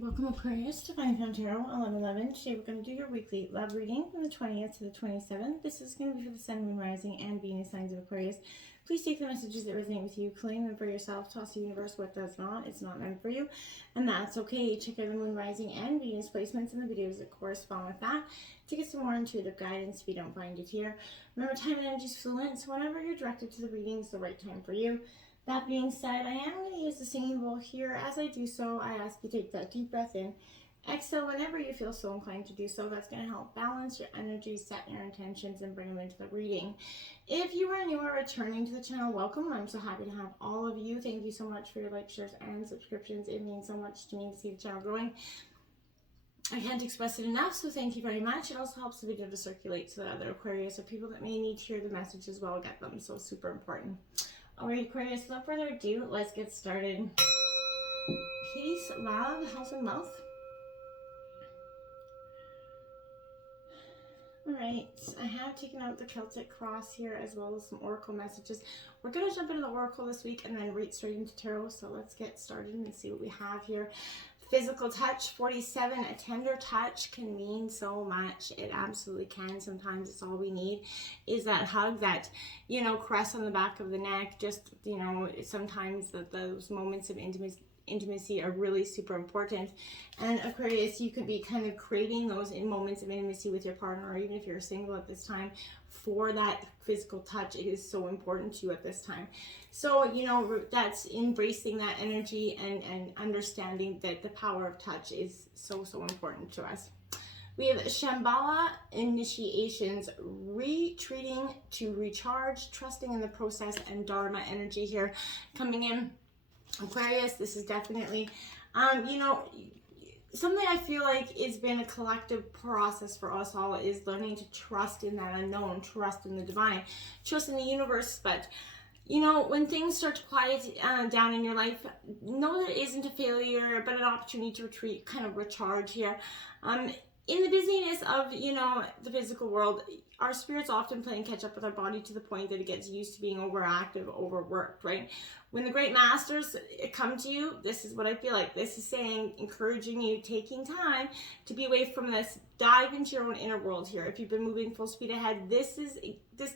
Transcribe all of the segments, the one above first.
Welcome Aquarius to Divine Found Tarot 1111. Today we're going to do your weekly love reading from the 20th to the 27th. This is going to be for the Sun, Moon, Rising, and Venus signs of Aquarius. Please take the messages that resonate with you, claim them for yourself, toss the universe what does not. It's not meant for you, and that's okay. Check out the Moon, Rising, and Venus placements in the videos that correspond with that to get some more intuitive guidance if you don't find it here. Remember, time and energy is fluent, so whenever you're directed to the reading, it's the right time for you. That being said, I am going to use the singing bowl here. As I do so, I ask you to take that deep breath in. Exhale whenever you feel so inclined to do so. That's going to help balance your energy, set your intentions, and bring them into the reading. If you are new or returning to the channel, welcome. I'm so happy to have all of you. Thank you so much for your likes, shares, and subscriptions. It means so much to me to see the channel growing. I can't express it enough, so thank you very much. It also helps the video to circulate so that other Aquarius or people that may need to hear the message as well get them, so super important. Alright, Aquarius, without further ado, let's get started. Peace, love, health, and wealth. Alright, I have taken out the Celtic cross here as well as some oracle messages. We're going to jump into the oracle this week and then read straight into tarot, so let's get started and see what we have here. Physical touch, 47, a tender touch can mean so much. It absolutely can. Sometimes it's all we need is that hug, that, caress on the back of the neck. Just, sometimes those moments of intimacy are really super important. And Aquarius, you could be kind of craving those moments of intimacy with your partner, or even if you're single at this time, for that physical touch. It is so important to you at this time. So, that's embracing that energy and understanding that the power of touch is so, so important to us. We have Shambhala initiations, retreating to recharge, trusting in the process, and Dharma energy here coming in. Aquarius, this is definitely, something I feel like it's been a collective process for us all is learning to trust in that unknown, trust in the divine, trust in the universe. But, when things start to quiet down in your life, know that it isn't a failure, but an opportunity to retreat, kind of recharge here. In the busyness of, the physical world, our spirit's often playing catch up with our body to the point that it gets used to being overactive, overworked, right? When the great masters come to you, this is what I feel like. This is saying, encouraging you, taking time to be away from this. Dive into your own inner world here. If you've been moving full speed ahead, this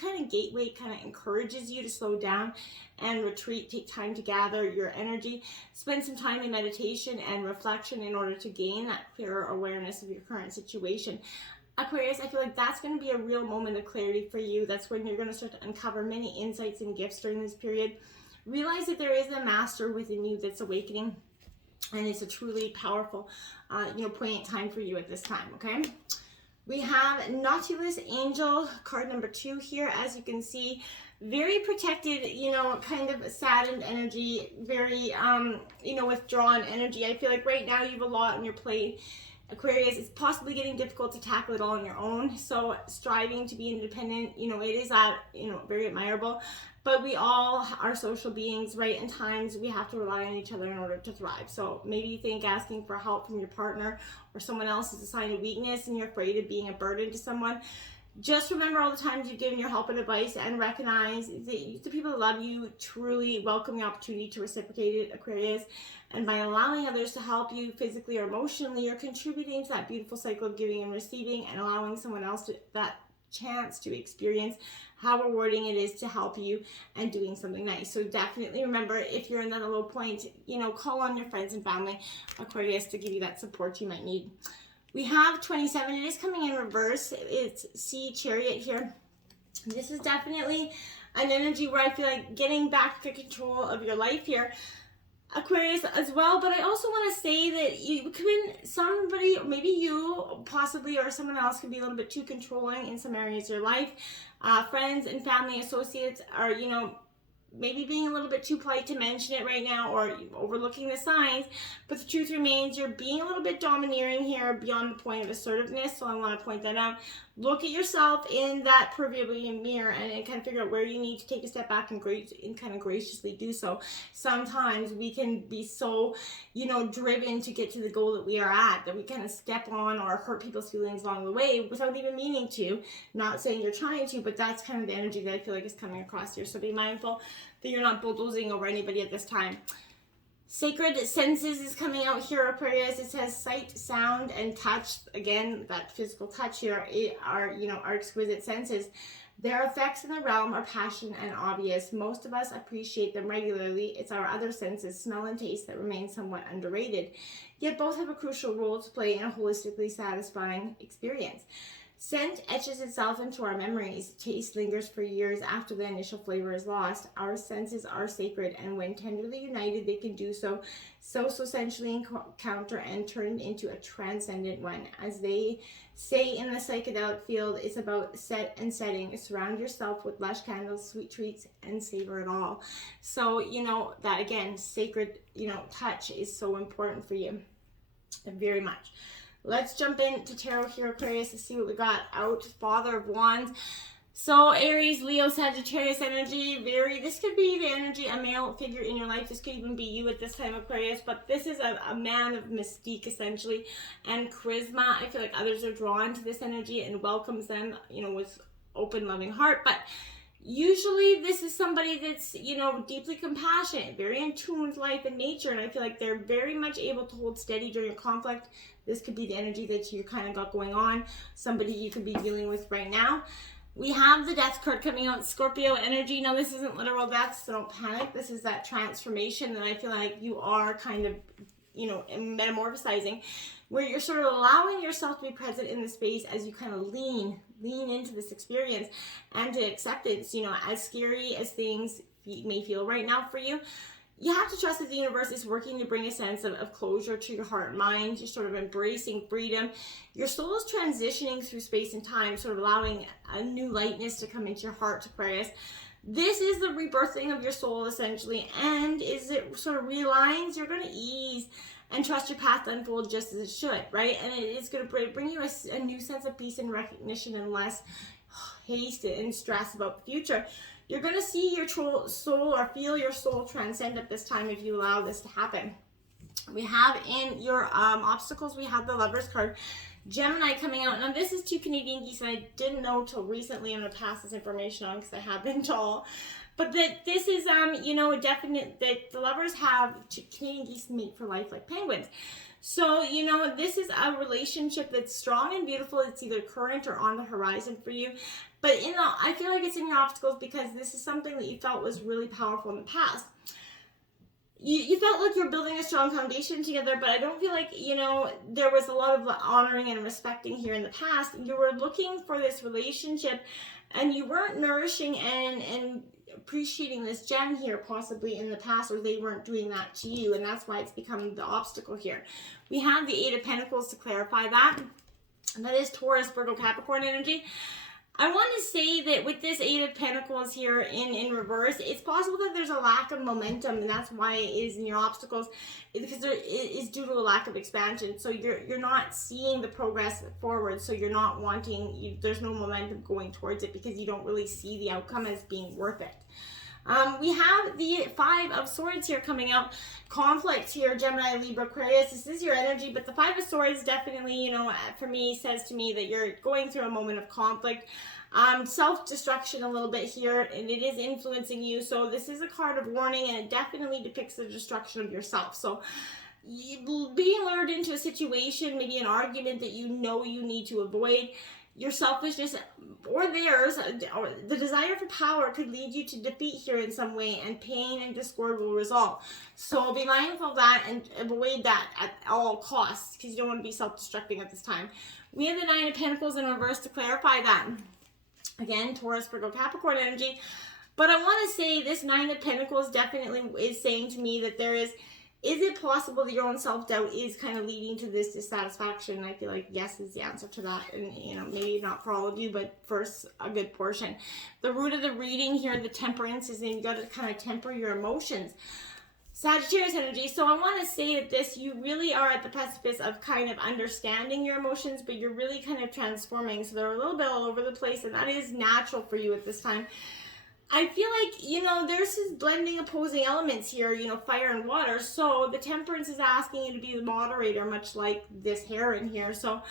kind of gateway kind of encourages you to slow down and retreat. Take time to gather your energy. Spend some time in meditation and reflection in order to gain that clearer awareness of your current situation. Aquarius, I feel like that's going to be a real moment of clarity for you. That's when you're going to start to uncover many insights and gifts during this period. Realize that there is a master within you that's awakening, and it's a truly powerful, poignant time for you at this time, okay? We have Nautilus Angel, card number 2 here. As you can see, very protected, kind of saddened energy, very, withdrawn energy. I feel like right now you have a lot on your plate. Aquarius, it's possibly getting difficult to tackle it all on your own. So striving to be independent, it is very admirable. But we all are social beings, right? And times we have to rely on each other in order to thrive. So maybe you think asking for help from your partner or someone else is a sign of weakness and you're afraid of being a burden to someone. Just remember all the times you've given your help and advice, and recognize that the people that love you truly welcome the opportunity to reciprocate it, Aquarius. And by allowing others to help you physically or emotionally, you're contributing to that beautiful cycle of giving and receiving, and allowing someone else that chance to experience how rewarding it is to help you and doing something nice. So definitely remember, if you're in that low point, call on your friends and family, Aquarius, to give you that support you might need. We have 27. It is coming in reverse. It's Sea Chariot here. This is definitely an energy where I feel like getting back to control of your life here, Aquarius, as well. But I also want to say that somebody, maybe you possibly, or someone else, could be a little bit too controlling in some areas of your life. Friends and family associates are, maybe being a little bit too polite to mention it right now, or overlooking the signs. But the truth remains, you're being a little bit domineering here beyond the point of assertiveness. So I want to point that out. Look at yourself in that proverbial mirror and kind of figure out where you need to take a step back and kind of graciously do so. Sometimes we can be so, driven to get to the goal that we are at, that we kind of step on or hurt people's feelings along the way without even meaning to. Not saying you're trying to, but that's kind of the energy that I feel like is coming across here. So be mindful that you're not bulldozing over anybody at this time. Sacred senses is coming out here, Aquarius. It says sight, sound, and touch. Again, that physical touch here are, our exquisite senses. Their effects in the realm are passion and obvious. Most of us appreciate them regularly. It's our other senses, smell and taste, that remain somewhat underrated. Yet both have a crucial role to play in a holistically satisfying experience. Scent etches itself into our memories. Taste lingers for years after the initial flavor is lost. Our senses are sacred, and when tenderly united, they can do so essentially encounter and turn into a transcendent one. As they say in the psychedelic field, it's about set and setting. Surround yourself with lush candles, sweet treats, and savor it all. So, that again, sacred, touch is so important for you. Very much. Let's jump into tarot here, Aquarius, to see what we got out. Father of Wands. So Aries, Leo, Sagittarius energy. This could be the energy, a male figure in your life. This could even be you at this time, Aquarius. But this is a man of mystique, essentially, and charisma. I feel like others are drawn to this energy and welcomes them, with open, loving heart. But usually this is somebody that's, deeply compassionate, very in tune with life and nature. And I feel like they're very much able to hold steady during a conflict. This could be the energy that you kind of got going on. Somebody you could be dealing with right now. We have the Death card coming out, Scorpio energy. Now, this isn't literal death, so don't panic. This is that transformation that I feel like you are kind of, metamorphosizing, where you're sort of allowing yourself to be present in the space as you kind of lean into this experience and to acceptance. As scary as things may feel right now for you, you have to trust that the universe is working to bring a sense of closure to your heart and mind. You're sort of embracing freedom. Your soul is transitioning through space and time, sort of allowing a new lightness to come into your heart, Aquarius. This is the rebirthing of your soul, essentially, and as it sort of realigns, you're going to ease and trust your path to unfold just as it should, right? And it's going to bring you a new sense of peace and recognition and less haste and stress about the future. You're going to see your soul or feel your soul transcend at this time if you allow this to happen. We have in your obstacles, we have the Lovers card. Gemini coming out. Now, this is 2 Canadian geese, and I didn't know till recently. I'm going to pass this information on because I have been told. But that this is, a definite, that the Lovers have 2 Canadian geese mate for life like penguins. So, this is a relationship that's strong and beautiful. It's either current or on the horizon for you. But I feel like it's in your obstacles because this is something that you felt was really powerful in the past. You felt like you're building a strong foundation together, but I don't feel like, there was a lot of honoring and respecting here in the past. You were looking for this relationship and you weren't nourishing and appreciating this gem here possibly in the past, or they weren't doing that to you, and that's why it's become the obstacle here. We have the 8 of Pentacles to clarify that. And that is Taurus, Virgo, Capricorn energy. I want to say that with this 8 of Pentacles here in reverse, it's possible that there's a lack of momentum, and that's why it is in your obstacles, because it is due to a lack of expansion. So you're not seeing the progress forward, so you're not there's no momentum going towards it because you don't really see the outcome as being worth it. We have the 5 of Swords here coming out. Conflict here, Gemini, Libra, Aquarius. This is your energy, but the 5 of Swords definitely, for me, says to me that you're going through a moment of conflict. Self-destruction a little bit here, and it is influencing you. So this is a card of warning, and it definitely depicts the destruction of yourself. So being lured into a situation, maybe an argument that you need to avoid, your selfishness or theirs, or the desire for power could lead you to defeat here in some way, and pain and discord will result. So be mindful of that and avoid that at all costs, because you don't want to be self-destructing at this time. We have the 9 of Pentacles in reverse to clarify that. Again, Taurus, Virgo, Capricorn energy. But I want to say this 9 of Pentacles definitely is saying to me that is it possible that your own self-doubt is kind of leading to this dissatisfaction? I feel like yes is the answer to that. And, maybe not for all of you, but for a good portion. The root of the reading here, the temperance, is you got to kind of temper your emotions. Sagittarius energy. So I want to say that you really are at the precipice of kind of understanding your emotions, but you're really kind of transforming. So they're a little bit all over the place, and that is natural for you at this time. I feel like, there's this blending opposing elements here, fire and water. So the temperance is asking you to be the moderator, much like this heron here. So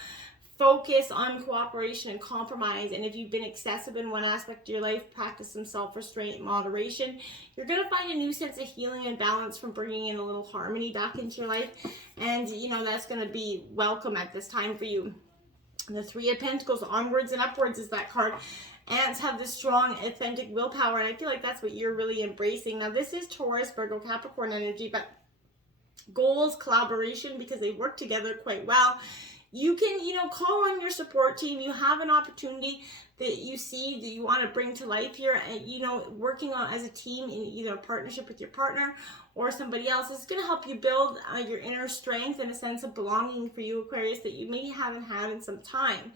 focus on cooperation and compromise. And if you've been excessive in one aspect of your life, practice some self-restraint and moderation. You're going to find a new sense of healing and balance from bringing in a little harmony back into your life. And, you know, that's going to be welcome at this time for you. The Three of Pentacles, onwards and upwards, is that card. Ants have this strong, authentic willpower, and I feel like that's what you're really embracing. Now, this is Taurus, Virgo, Capricorn energy, but goals, collaboration, because they work together quite well. You can, you know, call on your support team. You have an opportunity that you see that you want to bring to life here, and, you know, working on as a team in either a partnership with your partner or somebody else is going to help you build your inner strength and a sense of belonging for you, Aquarius, that you maybe haven't had in some time.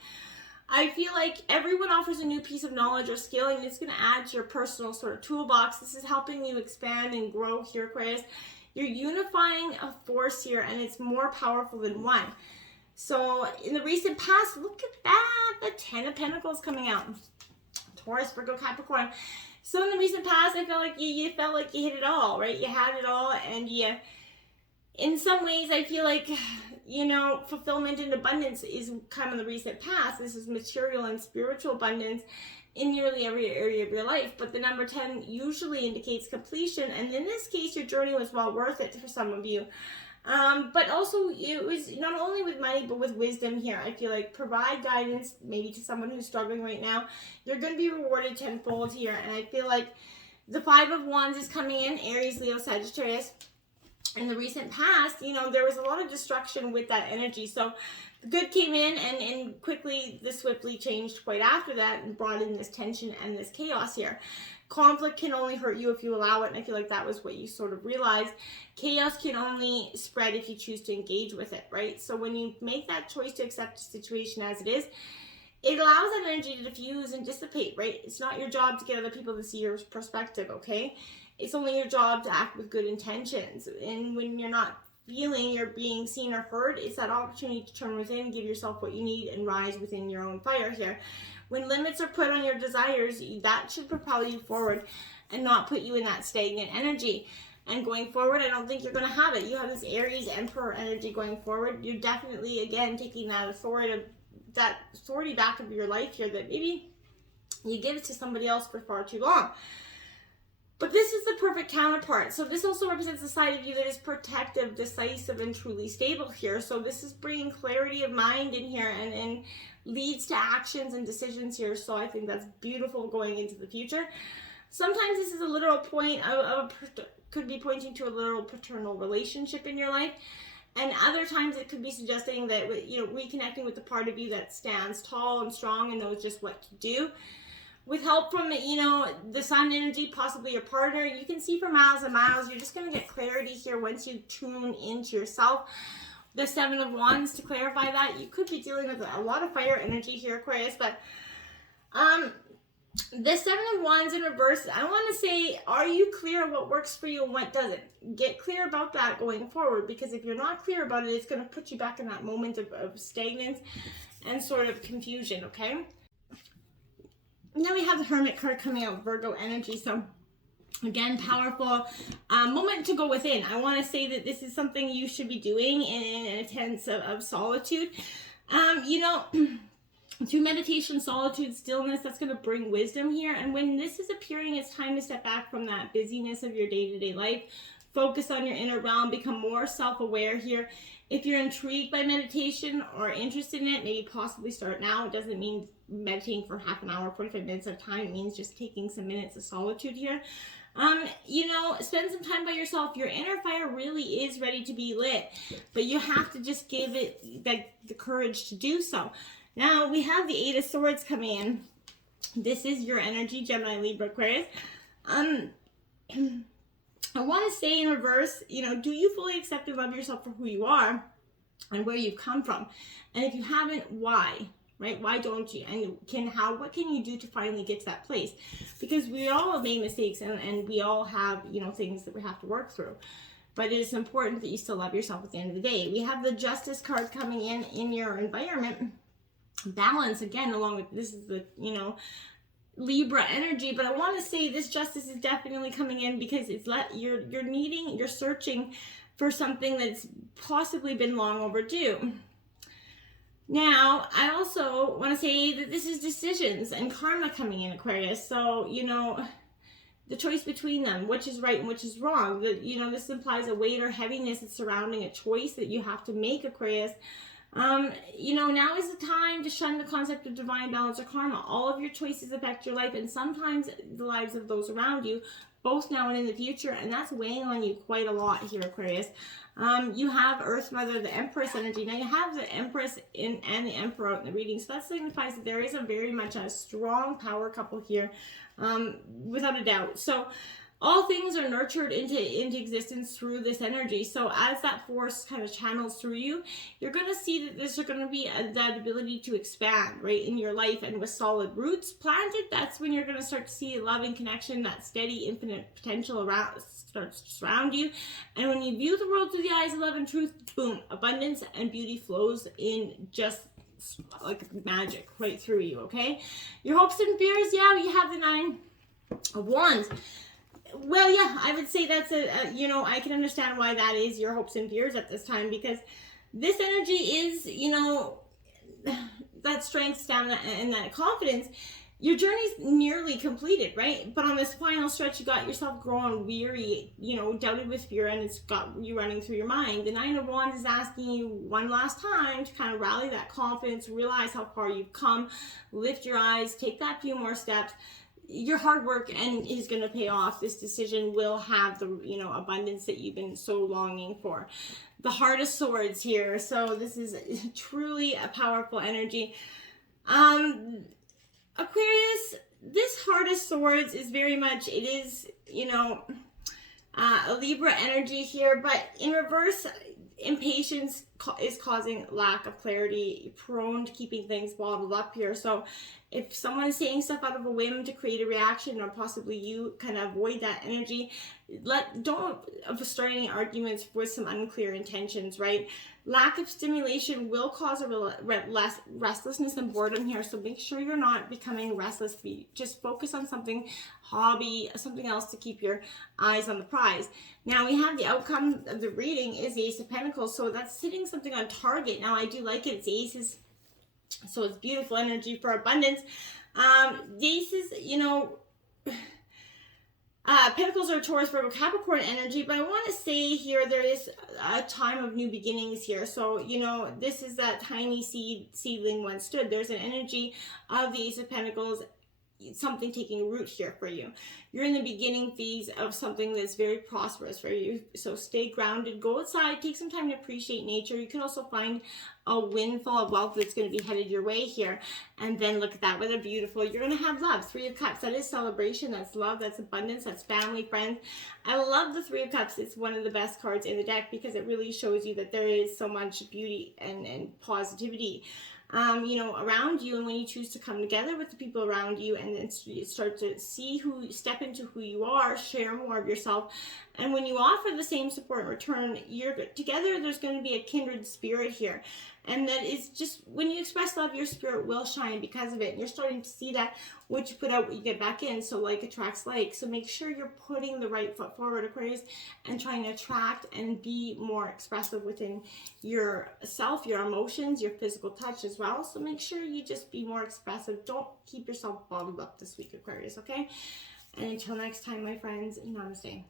I feel like everyone offers a new piece of knowledge or skill, and it's going to add to your personal sort of toolbox. This is helping you expand and grow here, Aquarius. You're unifying a force here, and it's more powerful than one. So in the recent past, look at that, the Ten of Pentacles coming out. Taurus, Virgo, Capricorn. So in the recent past, I felt like you felt like you hit it all, right? You had it all, and you, in some ways, I feel like, you know, fulfillment and abundance is kind of the recent past. This is material and spiritual abundance in nearly every area of your life. But the number 10 usually indicates completion, and in this case, your journey was well worth it for some of you. But also it was not only with money, but with wisdom here. I feel like provide guidance maybe to someone who's struggling right now. You're going to be rewarded tenfold here. And I feel like the Five of Wands is coming in, Aries, Leo, Sagittarius. In the recent past, you know, there was a lot of destruction with that energy. So the good came in, and quickly, swiftly changed quite after that and brought in this tension and this chaos here. Conflict can only hurt you if you allow it, and I feel like that was what you sort of realized. Chaos can only spread if you choose to engage with it, right? So when you make that choice to accept the situation as it is, it allows that energy to diffuse and dissipate, right? It's not your job to get other people to see your perspective, okay? It's only your job to act with good intentions. And when you're not feeling you're being seen or heard, it's that opportunity to turn within, give yourself what you need, and rise within your own fire here. When limits are put on your desires, that should propel you forward and not put you in that stagnant energy. And going forward, I don't think you're going to have it. You have this Aries Emperor energy going forward. You're definitely, again, taking that authority back of your life here that maybe you give it to somebody else for far too long. But this is the perfect counterpart. So this also represents the side of you that is protective, decisive, and truly stable here. So this is bringing clarity of mind in here and leads to actions and decisions here. So I think that's beautiful going into the future. Sometimes this is a literal point could be pointing to a literal paternal relationship in your life. And other times it could be suggesting that, you know, reconnecting with the part of you that stands tall and strong and knows just what to do. With help from, you know, the sun energy, possibly your partner, you can see for miles and miles. You're just going to get clarity here once you tune into yourself. The Seven of Wands, to clarify that, you could be dealing with a lot of fire energy here, Aquarius, but the Seven of Wands in reverse, I want to say, are you clear what works for you and what doesn't? Get clear about that going forward, because if you're not clear about it, it's going to put you back in that moment of stagnance and sort of confusion, okay? Now we have the Hermit card coming out, Virgo energy. So again, powerful moment to go within. I want to say that this is something you should be doing in a tense of solitude. You know, through meditation, solitude, stillness, that's going to bring wisdom here. And when this is appearing, it's time to step back from that busyness of your day-to-day life. Focus on your inner realm, become more self-aware here. If you're intrigued by meditation or interested in it, maybe possibly start now. It doesn't mean meditating for half an hour, 45 minutes at a time. It means just taking some minutes of solitude here. You know, spend some time by yourself. Your inner fire really is ready to be lit, but you have to just give it the courage to do so. Now we have the Eight of Swords coming in. This is your energy, Gemini, Libra, Aquarius. I want to say in reverse, you know, do you fully accept and love yourself for who you are and where you've come from? And if you haven't, why? Right? Why don't you? And what can you do to finally get to that place? Because we all have made mistakes and we all have, you know, things that we have to work through. But it is important that you still love yourself at the end of the day. We have the Justice card coming in your environment. Balance, again, along with, this is the, you know, Libra energy, but I want to say this justice is definitely coming in because it's you're searching for something that's possibly been long overdue. Now, I also want to say that this is decisions and karma coming in, Aquarius. So, the choice between them, which is right and which is wrong. That, this implies a weight or heaviness that's surrounding a choice that you have to make, Aquarius. Now is the time to shun the concept of divine balance or karma. All of your choices affect your life and sometimes the lives of those around you, both now and in the future, and that's weighing on you quite a lot here, Aquarius. You have Earth Mother, the Empress energy. Now you have the Empress and the Emperor out in the reading, so that signifies that there is very much a strong power couple here, without a doubt. So all things are nurtured into existence through this energy. So as that force kind of channels through you, you're going to see that there's going to be that ability to expand, right, in your life. And with solid roots planted, that's when you're going to start to see loving connection, that steady, infinite potential starts to surround you. And when you view the world through the eyes of love and truth, boom, abundance and beauty flows in just like magic right through you, okay? Your hopes and fears, yeah, you have the 9 of Wands. Well, yeah, I would say that's I can understand why that is your hopes and fears at this time, because this energy is, that strength, stamina, and that confidence. Your journey's nearly completed, right? But on this final stretch, you got yourself growing weary, doubted with fear, and it's got you running through your mind. The 9 of Wands is asking you one last time to kind of rally that confidence, realize how far you've come, lift your eyes, take that few more steps. Your hard work and is going to pay off. This decision will have the abundance that you've been so longing for. The Heart of Swords here. So this is truly a powerful energy. Aquarius, this Heart of Swords is very much, it is, a Libra energy here, but in reverse, impatience is causing lack of clarity, prone to keeping things bottled up here. So if someone is saying stuff out of a whim to create a reaction, or possibly you kind of avoid that energy, don't start any arguments with some unclear intentions, right? Lack of stimulation will cause less restlessness and boredom here, so make sure you're not becoming restless. Just focus on something, hobby, something else to keep your eyes on the prize. Now we have the outcome of the reading is the Ace of Pentacles, so that's hitting something on target. Now I do like it. It's aces, so it's beautiful energy for abundance. The aces, Pentacles are Taurus, Virgo, Capricorn energy, but I want to say here there is a time of new beginnings here. So, this is that tiny seedling once stood. There's an energy of the Ace of Pentacles, something taking root here for you. You're in the beginning phase of something that's very prosperous for you. So stay grounded, go outside, take some time to appreciate nature. You can also find a windfall of wealth that's going to be headed your way here. And then look at that, what a beautiful, you're going to have love. 3 of Cups, that is celebration, that's love, that's abundance, that's family, friends. I love the 3 of Cups. It's one of the best cards in the deck because it really shows you that there is so much beauty and positivity around you. And when you choose to come together with the people around you and then you start to step into who you are, share more of yourself, and when you offer the same support in return, you're together, there's going to be a kindred spirit here. And that is just, when you express love, your spirit will shine because of it. And you're starting to see that what you put out, what you get back in. So like attracts like. So make sure you're putting the right foot forward, Aquarius, and trying to attract and be more expressive within yourself, your emotions, your physical touch as well. So make sure you just be more expressive. Don't keep yourself bottled up this week, Aquarius, okay? And until next time, my friends, namaste.